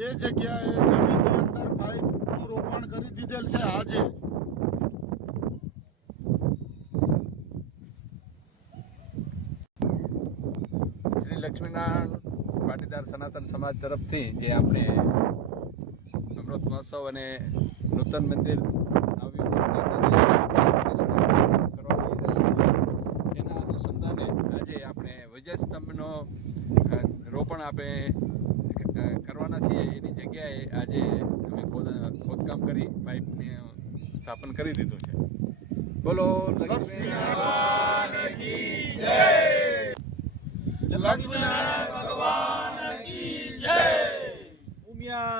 એ જગ્યાએ જમીનની અંદર પાઇપનું રોપણ કરી દીધેલ છે આજે. શ્રી લક્ષ્મીનારાયણ પાટીદાર સનાતન સમાજ તરફથી જે આપણે અમૃત મહોત્સવ અને નૂતન મંદિર એના અનુસંધાને આજે આપણે વિજય સ્તંભનો રોપણ આપણે કરવાના છીએ. એની જગ્યાએ આજે અમે ખોદ, ખોદકામ કરી, પાઇપને સ્થાપન કરી દીધું છે. બોલો, લક્ષ્મી લક્ષ્મીનારાયણ ભગવાન ઉમિયા